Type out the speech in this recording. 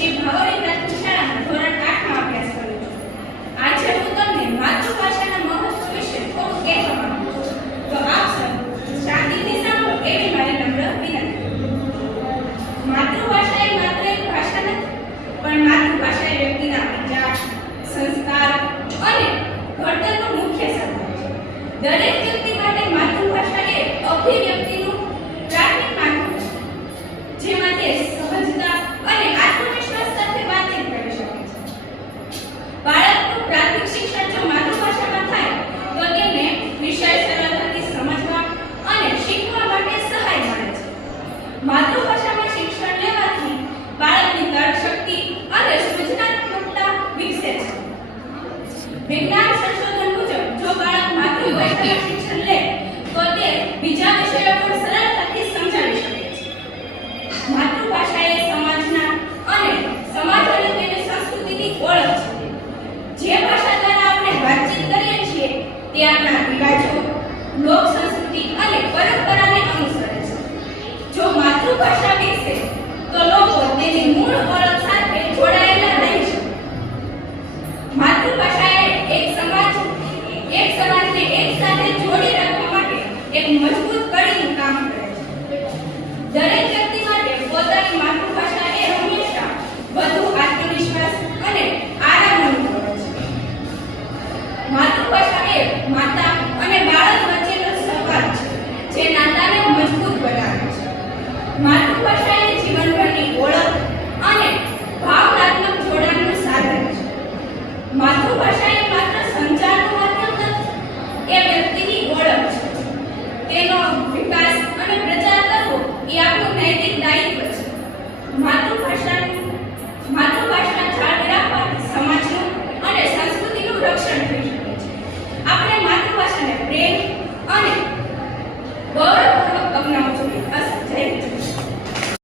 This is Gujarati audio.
શ્રી ભાવરી પ્રાથમિક શાળામાં ધોરણ 8માં અભ્યાસ કરું છું. આજે હું તમને માતૃભાષાના મહત્વ વિશે થોડું કહેવા માંગુ છું. તો આપ સૌ શાંતિથી સાંભળો એવી મારી નમ્ર વિનંતી. માતૃભાષા એ માત્ર એક ભાષા નથી, પણ માતૃભાષા એ વ્યક્તિના વિચાર, સંસ્કાર અને ઘડતરનું મુખ્ય સાધન છે. દરેક વ્યક્તિ માટે માતૃભાષા એ અભિવ્યક્તિ